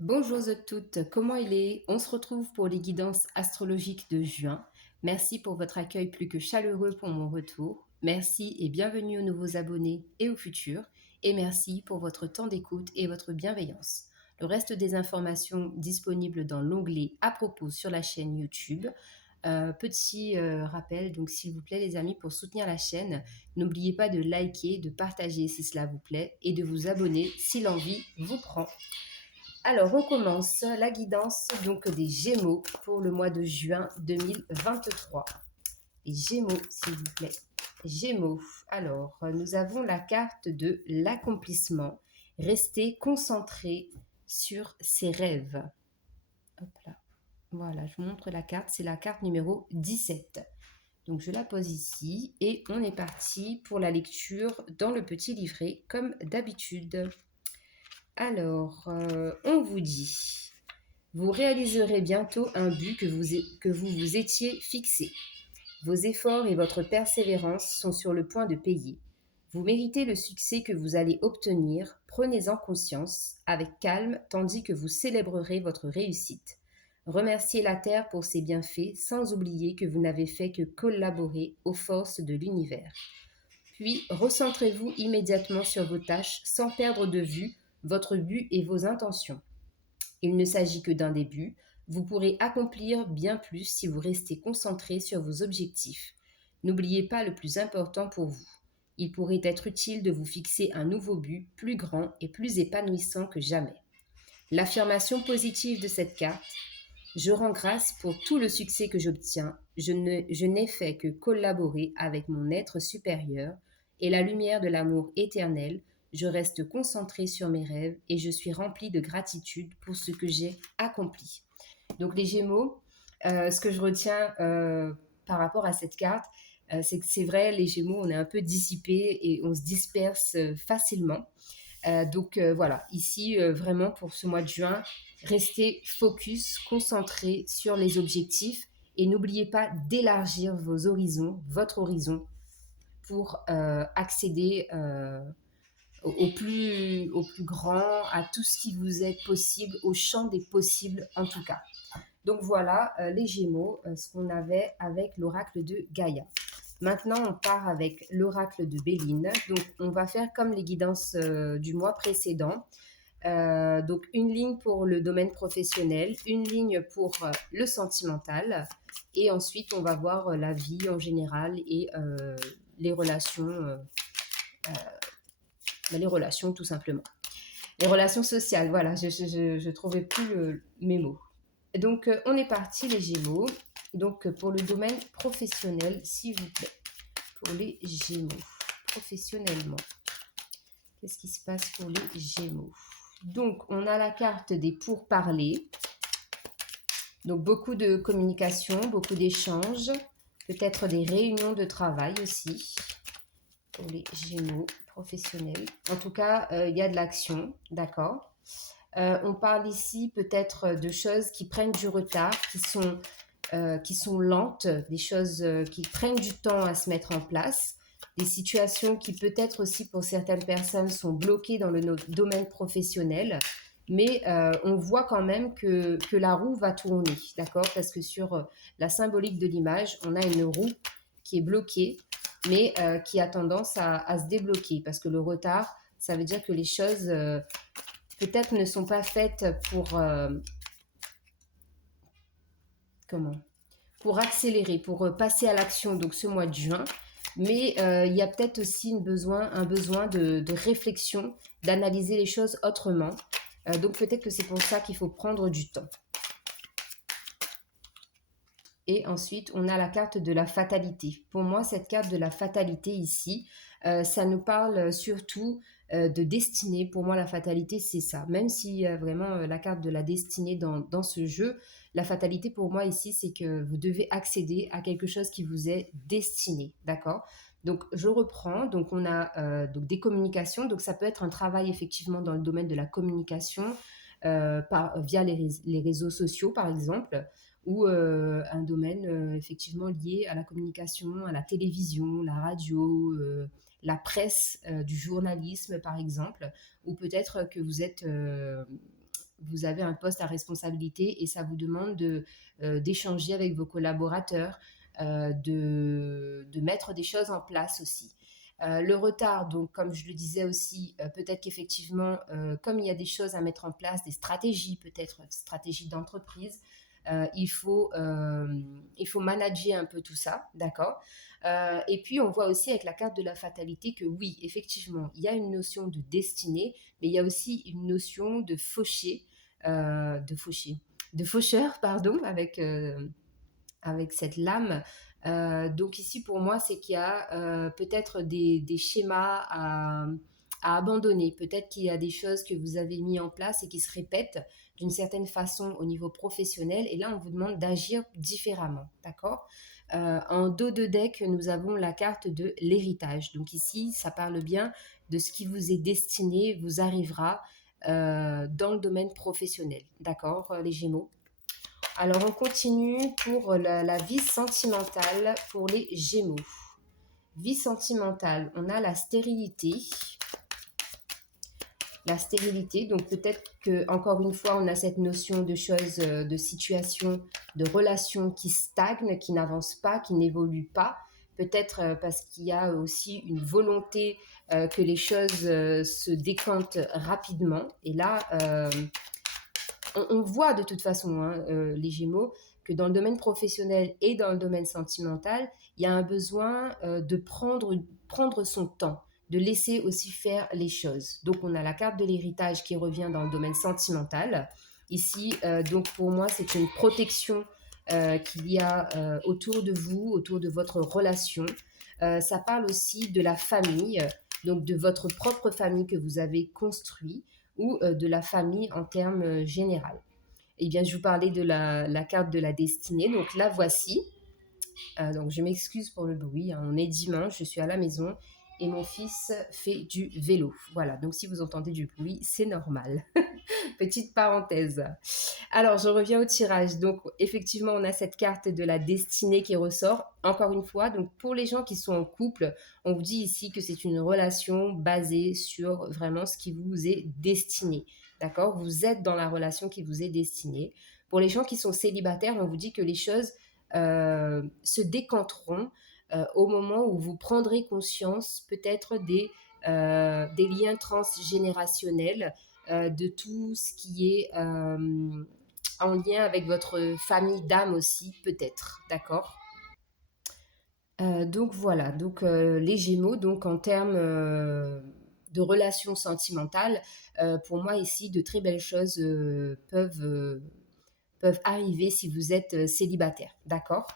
Bonjour à toutes, comment il est? On se retrouve pour les guidances astrologiques de juin. Merci pour votre accueil plus que chaleureux pour mon retour. Merci et bienvenue aux nouveaux abonnés et aux futurs. Et merci pour votre temps d'écoute et votre bienveillance. Le reste des informations disponibles dans l'onglet à propos sur la chaîne YouTube. Petit rappel, donc s'il vous plaît les amis, pour soutenir la chaîne, n'oubliez pas de liker, de partager si cela vous plaît et de vous abonner si l'envie vous prend. Alors, on commence la guidance donc des Gémeaux pour le mois de juin 2023. Les Gémeaux, s'il vous plaît. Gémeaux. Alors, nous avons la carte de l'accomplissement. Restez concentré sur ses rêves. Hop là. Voilà, je vous montre la carte. C'est la carte numéro 17. Donc, je la pose ici et on est parti pour la lecture dans le petit livret, comme d'habitude. Alors, on vous dit, vous réaliserez bientôt un but que vous vous étiez fixé. Vos efforts et votre persévérance sont sur le point de payer. Vous méritez le succès que vous allez obtenir, prenez-en conscience avec calme tandis que vous célébrerez votre réussite. Remerciez la Terre pour ses bienfaits sans oublier que vous n'avez fait que collaborer aux forces de l'univers. Puis, recentrez-vous immédiatement sur vos tâches sans perdre de vue votre but et vos intentions. Il ne s'agit que d'un début. Vous pourrez accomplir bien plus si vous restez concentré sur vos objectifs. N'oubliez pas le plus important pour vous. Il pourrait être utile de vous fixer un nouveau but plus grand et plus épanouissant que jamais. L'affirmation positive de cette carte: je rends grâce pour tout le succès que j'obtiens. Je n'ai fait que collaborer avec mon être supérieur et la lumière de l'amour éternel. Je reste concentré sur mes rêves et je suis rempli de gratitude pour ce que j'ai accompli. Donc les Gémeaux, ce que je retiens par rapport à cette carte, c'est que c'est vrai, les Gémeaux, on est un peu dissipés et on se disperse facilement. Donc voilà, ici vraiment pour ce mois de juin, restez focus, concentré sur les objectifs et n'oubliez pas d'élargir vos horizons, votre horizon, pour accéder au plus grand, à tout ce qui vous est possible, au champ des possibles en tout cas. Donc voilà les Gémeaux, ce qu'on avait avec l'oracle de Gaïa. Maintenant, on part avec l'oracle de Béline. Donc, on va faire comme les guidances du mois précédent. Donc, une ligne pour le domaine professionnel, une ligne pour le sentimental. Et ensuite, on va voir la vie en général et les relations tout simplement. Les relations sociales, voilà, je trouvais plus mes mots. Donc, on est parti les Gémeaux. Donc, pour le domaine professionnel, s'il vous plaît. Pour les Gémeaux, professionnellement. Qu'est-ce qui se passe pour les Gémeaux? Donc, on a la carte des pourparlers. Donc, beaucoup de communication, beaucoup d'échanges. Peut-être des réunions de travail aussi. Pour les Gémeaux professionnels. En tout cas, il y a de l'action, d'accord. On parle ici peut-être de choses qui prennent du retard, qui sont lentes, des choses qui prennent du temps à se mettre en place, des situations qui peut-être aussi pour certaines personnes sont bloquées dans le domaine professionnel, mais on voit quand même que la roue va tourner, d'accord? Parce que sur la symbolique de l'image, on a une roue qui est bloquée, mais qui a tendance à se débloquer, parce que le retard, ça veut dire que les choses peut-être ne sont pas faites pour accélérer, pour passer à l'action, donc ce mois de juin. Mais il y a peut-être aussi un besoin de réflexion, d'analyser les choses autrement. Donc peut-être que c'est pour ça qu'il faut prendre du temps. Et ensuite, on a la carte de la fatalité. Pour moi, cette carte de la fatalité ici, ça nous parle surtout de destinée. Pour moi, la fatalité, c'est ça. Même s'il y a vraiment la carte de la destinée dans ce jeu, la fatalité pour moi ici, c'est que vous devez accéder à quelque chose qui vous est destiné. D'accord? Donc, je reprends. Donc, on a donc des communications. Donc, ça peut être un travail effectivement dans le domaine de la communication via les réseaux sociaux, par exemple, ou un domaine effectivement lié à la communication, à la télévision, la radio, la presse, du journalisme par exemple, ou peut-être que vous êtes vous avez un poste à responsabilité et ça vous demande d'échanger avec vos collaborateurs, de mettre des choses en place aussi. Le retard, donc comme je le disais aussi, peut-être qu'effectivement, comme il y a des choses à mettre en place, des stratégies, peut-être stratégies d'entreprise, il faut manager un peu tout ça, d'accord. Et puis on voit aussi avec la carte de la fatalité que oui, effectivement, il y a une notion de destinée, mais il y a aussi une notion de de faucheur, pardon, avec cette lame. Donc ici, pour moi, c'est qu'il y a peut-être des schémas à abandonner. Peut-être qu'il y a des choses que vous avez mis en place et qui se répètent d'une certaine façon au niveau professionnel. Et là, on vous demande d'agir différemment. D'accord. En dos de deck, nous avons la carte de l'héritage. Donc ici, ça parle bien de ce qui vous est destiné, vous arrivera dans le domaine professionnel. D'accord, les Gémeaux. Alors, on continue pour la vie sentimentale pour les Gémeaux. Vie sentimentale, on a la stérilité. La stérilité, donc peut-être que encore une fois, on a cette notion de choses, de situation, de relations qui stagnent, qui n'avancent pas, qui n'évoluent pas. Peut-être parce qu'il y a aussi une volonté que les choses se décantent rapidement. Et là, on voit de toute façon, hein, les Gémeaux, que dans le domaine professionnel et dans le domaine sentimental, il y a un besoin de prendre son temps, de laisser aussi faire les choses. Donc, on a la carte de l'héritage qui revient dans le domaine sentimental. Ici, donc pour moi, c'est une protection qu'il y a autour de vous, autour de votre relation. Ça parle aussi de la famille, donc de votre propre famille que vous avez construite ou de la famille en termes général. Eh bien, je vous parlais de la carte de la destinée. Donc, la voici. Donc, je m'excuse pour le bruit, hein. On est dimanche, je suis à la maison et mon fils fait du vélo. Voilà, donc si vous entendez du bruit, c'est normal. Petite parenthèse. Alors, je reviens au tirage. Donc, effectivement, on a cette carte de la destinée qui ressort. Encore une fois, donc pour les gens qui sont en couple, on vous dit ici que c'est une relation basée sur vraiment ce qui vous est destiné. D'accord. Vous êtes dans la relation qui vous est destinée. Pour les gens qui sont célibataires, on vous dit que les choses se décanteront au moment où vous prendrez conscience peut-être des liens transgénérationnels, de tout ce qui est en lien avec votre famille d'âme aussi, peut-être, d'accord. Donc voilà, donc les Gémeaux, donc en termes de relations sentimentales, pour moi ici, de très belles choses peuvent arriver si vous êtes célibataire, d'accord.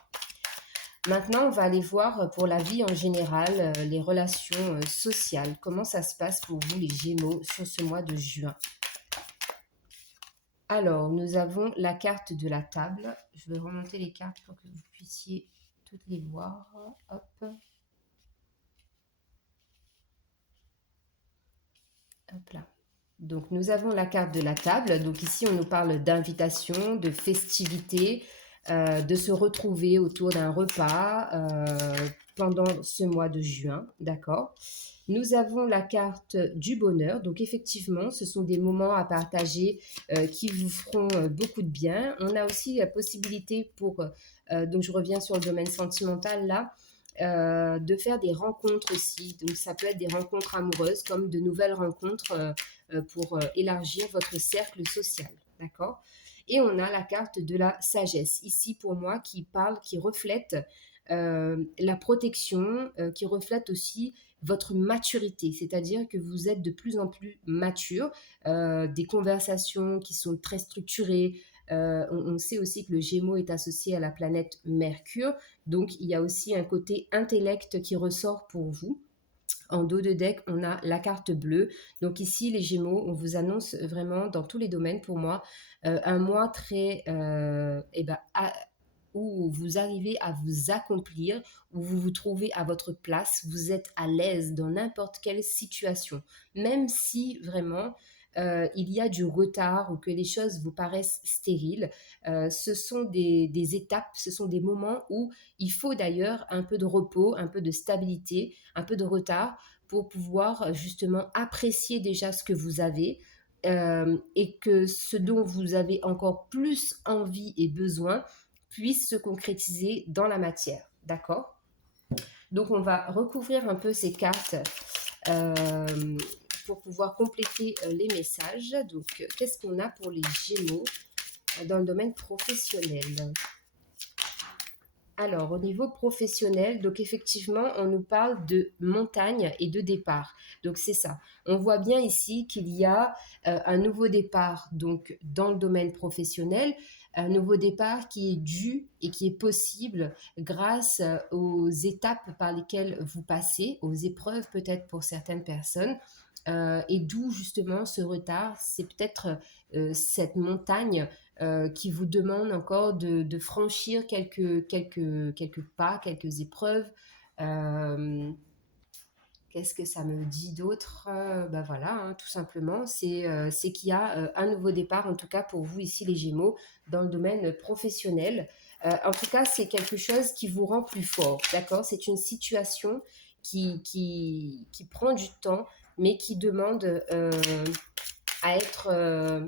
Maintenant, on va aller voir pour la vie en général, les relations sociales. Comment ça se passe pour vous, les Gémeaux, sur ce mois de juin? Alors, nous avons la carte de la table. Je vais remonter les cartes pour que vous puissiez toutes les voir. Hop. Hop là. Donc, nous avons la carte de la table. Donc, ici, on nous parle d'invitation, de festivité, de se retrouver autour d'un repas pendant ce mois de juin. D'accord. Nous avons la carte du bonheur. Donc, effectivement, ce sont des moments à partager qui vous feront beaucoup de bien. On a aussi la possibilité donc je reviens sur le domaine sentimental là, de faire des rencontres aussi. Donc, ça peut être des rencontres amoureuses comme de nouvelles rencontres pour élargir votre cercle social. D'accord. Et on a la carte de la sagesse, ici pour moi, qui reflète la protection, qui reflète aussi votre maturité, c'est-à-dire que vous êtes de plus en plus mature, des conversations qui sont très structurées. On sait aussi que le Gémeaux est associé à la planète Mercure, donc il y a aussi un côté intellect qui ressort pour vous. En dos de deck, on a la carte bleue. Donc ici, les Gémeaux, on vous annonce vraiment dans tous les domaines pour moi un mois très où vous arrivez à vous accomplir, où vous vous trouvez à votre place, vous êtes à l'aise dans n'importe quelle situation, même si vraiment il y a du retard ou que les choses vous paraissent stériles. Ce sont des étapes, ce sont des moments où il faut d'ailleurs un peu de repos, un peu de stabilité, un peu de retard pour pouvoir justement apprécier déjà ce que vous avez, et que ce dont vous avez encore plus envie et besoin puisse se concrétiser dans la matière. D'accord? Donc, on va recouvrir un peu ces cartes pour pouvoir compléter les messages. Donc, qu'est-ce qu'on a pour les Gémeaux dans le domaine professionnel? Alors, au niveau professionnel, donc effectivement, on nous parle de montagne et de départ. Donc, c'est ça. On voit bien ici qu'il y a un nouveau départ donc dans le domaine professionnel, un nouveau départ qui est dû et qui est possible grâce aux étapes par lesquelles vous passez, aux épreuves peut-être pour certaines personnes. Et d'où justement ce retard, c'est peut-être cette montagne qui vous demande encore de franchir quelques pas, quelques épreuves. Qu'est-ce que ça me dit d'autre? Ben voilà, hein, tout simplement, c'est qu'il y a un nouveau départ, en tout cas pour vous ici les Gémeaux, dans le domaine professionnel. En tout cas, c'est quelque chose qui vous rend plus fort, d'accord? C'est une situation qui prend du temps, mais qui demande à être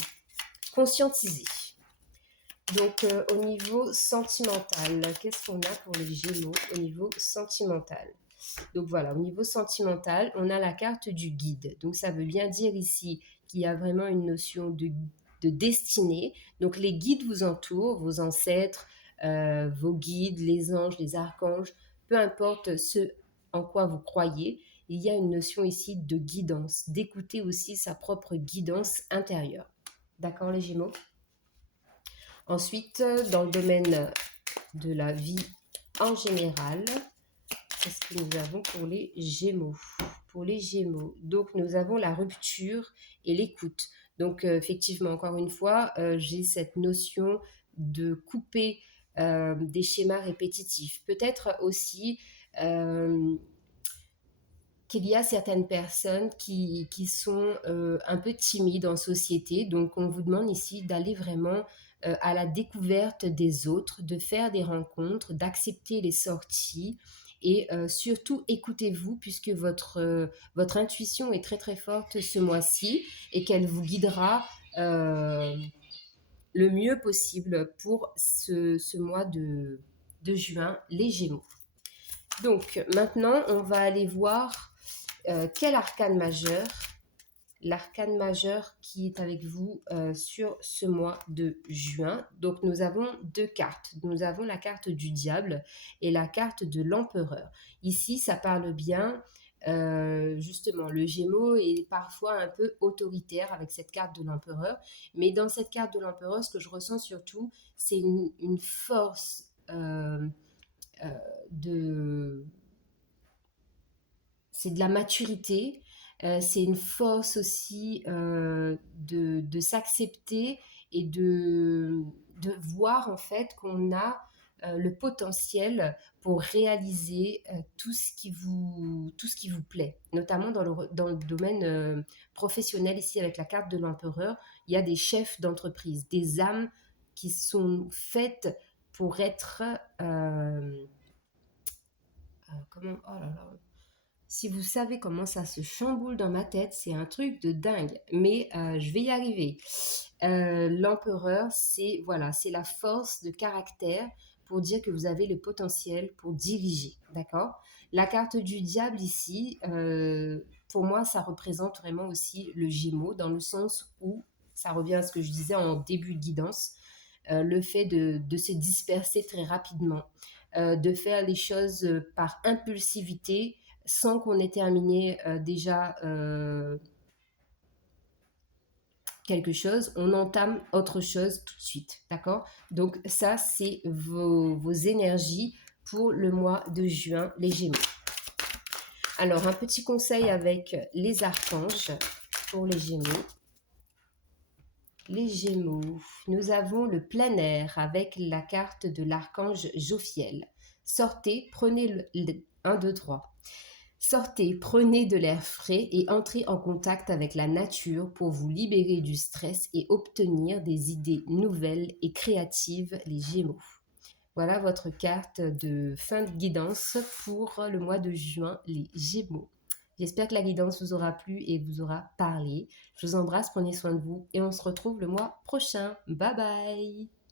conscientisée. Donc, au niveau sentimental, qu'est-ce qu'on a pour les Gémeaux au niveau sentimental? Donc voilà, au niveau sentimental, on a la carte du guide. Donc ça veut bien dire ici qu'il y a vraiment une notion de destinée. Donc les guides vous entourent, vos ancêtres, vos guides, les anges, les archanges, peu importe ce en quoi vous croyez, il y a une notion ici de guidance, d'écouter aussi sa propre guidance intérieure. D'accord les Gémeaux? Ensuite, dans le domaine de la vie en général, qu'est-ce que nous avons pour les Gémeaux? Pour les Gémeaux, donc nous avons la rupture et l'écoute. Donc effectivement, encore une fois, j'ai cette notion de couper des schémas répétitifs. Peut-être aussi qu'il y a certaines personnes qui sont un peu timides en société. Donc, on vous demande ici d'aller vraiment à la découverte des autres, de faire des rencontres, d'accepter les sorties et surtout écoutez-vous puisque votre intuition est très très forte ce mois-ci et qu'elle vous guidera le mieux possible pour ce mois de juin, les Gémeaux. Donc, maintenant, on va aller voir quel arcane majeur, l'arcane majeur qui est avec vous sur ce mois de juin. Donc nous avons deux cartes. Nous avons la carte du diable et la carte de l'empereur. Ici, ça parle bien. Justement, le Gémeaux est parfois un peu autoritaire avec cette carte de l'empereur. Mais dans cette carte de l'empereur, ce que je ressens surtout, c'est une force de c'est de la maturité, c'est une force aussi de s'accepter et de voir en fait qu'on a le potentiel pour réaliser tout ce qui vous plaît, notamment dans le domaine professionnel ici avec la carte de l'empereur, il y a des chefs d'entreprise, des âmes qui sont faites pour être comment oh là là, si vous savez comment ça se chamboule dans ma tête, c'est un truc de dingue. Mais je vais y arriver. L'empereur, c'est voilà, c'est la force de caractère pour dire que vous avez le potentiel pour diriger. D'accord? La carte du diable ici, pour moi, ça représente vraiment aussi le Gémeaux dans le sens où ça revient à ce que je disais en début de guidance, le fait de se disperser très rapidement, de faire les choses par impulsivité sans qu'on ait terminé déjà quelque chose, on entame autre chose tout de suite, d'accord? Donc ça, c'est vos énergies pour le mois de juin, les Gémeaux. Alors, un petit conseil avec les archanges pour les Gémeaux. Les Gémeaux, nous avons le plein air avec la carte de l'archange Jophiel. Sortez, prenez le 1, 2, 3. Sortez, prenez de l'air frais et entrez en contact avec la nature pour vous libérer du stress et obtenir des idées nouvelles et créatives, les Gémeaux. Voilà votre carte de fin de guidance pour le mois de juin, les Gémeaux. J'espère que la guidance vous aura plu et vous aura parlé. Je vous embrasse, prenez soin de vous et on se retrouve le mois prochain. Bye bye!